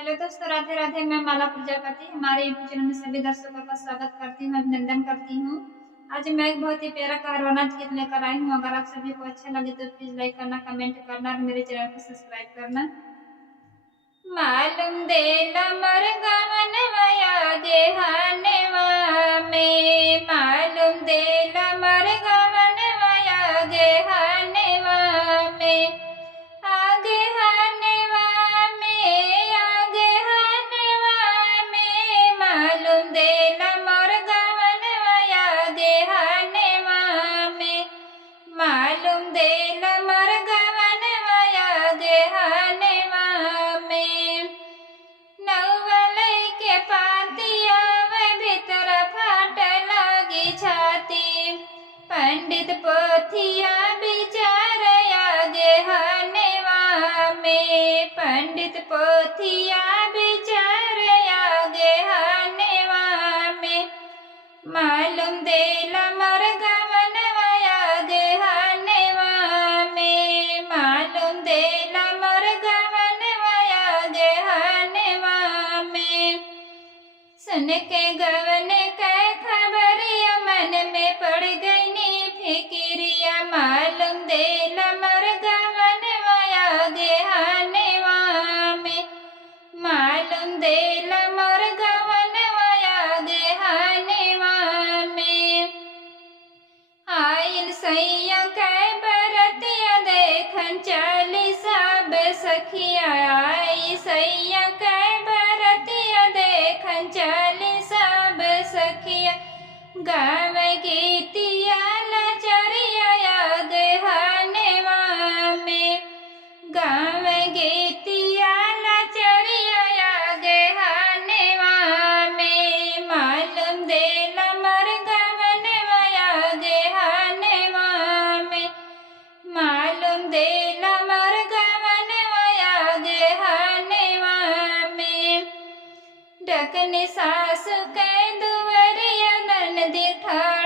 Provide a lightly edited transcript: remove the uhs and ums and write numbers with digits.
Hello दोस्तों, राधे राधे। मैं माला प्रजापति हमारे यूट्यूब चैनल में सभी दर्शकों का स्वागत करती हूँ, अभिनंदन करती हूँ। आज मैं एक बहुत ही प्यारा कारवाना गीत लेकर आई हूँ। अगर आप सभी को अच्छा लगे तो प्लीज लाइक करना, कमेंट करना और मेरे चैनल को सब्सक्राइब करना। मालूम देला मर गवन वया गेहानेवा में, मालूम देला मर गवन वया गेहानेवा में, आगे हानेवा में, आगे हानेवा में, मालूम देला मर गवन वया गेहानेवा में, मालूम देला मर गवन वया गेहानेवा में। नवलई के पातिया वे भीतर फाट लागी छाती, पंडित पोथिया विचार आगे हनेवा में, पंडित पोथिया विचार आगे हनेवा में, मालूम देला मर गवन वया गे हनेवा में, मालूम देला मर गवन वया गे हनेवा में। सुन के गवन के खबरिया मन में पड़ गई नी फिकिरिया, मालूम देला मर गवन वया गे हनेवा में, मालूम देला मर गवन वया गे हनेवा में। आइल सैया के बरतिया देखन चली सब सखिया, आई सैया के बरतिया देखन चली सब सखिया, गावे गीतिया लचरिया गे हनेवा में, गावे गीतिया लचरिया गे हनेवा में, मालूम देला मर गवन वया गे हनेवा में, मालूम देला मर गवन वया गे हनेवा में। डकने सासु के दुवरिया ननदी ठा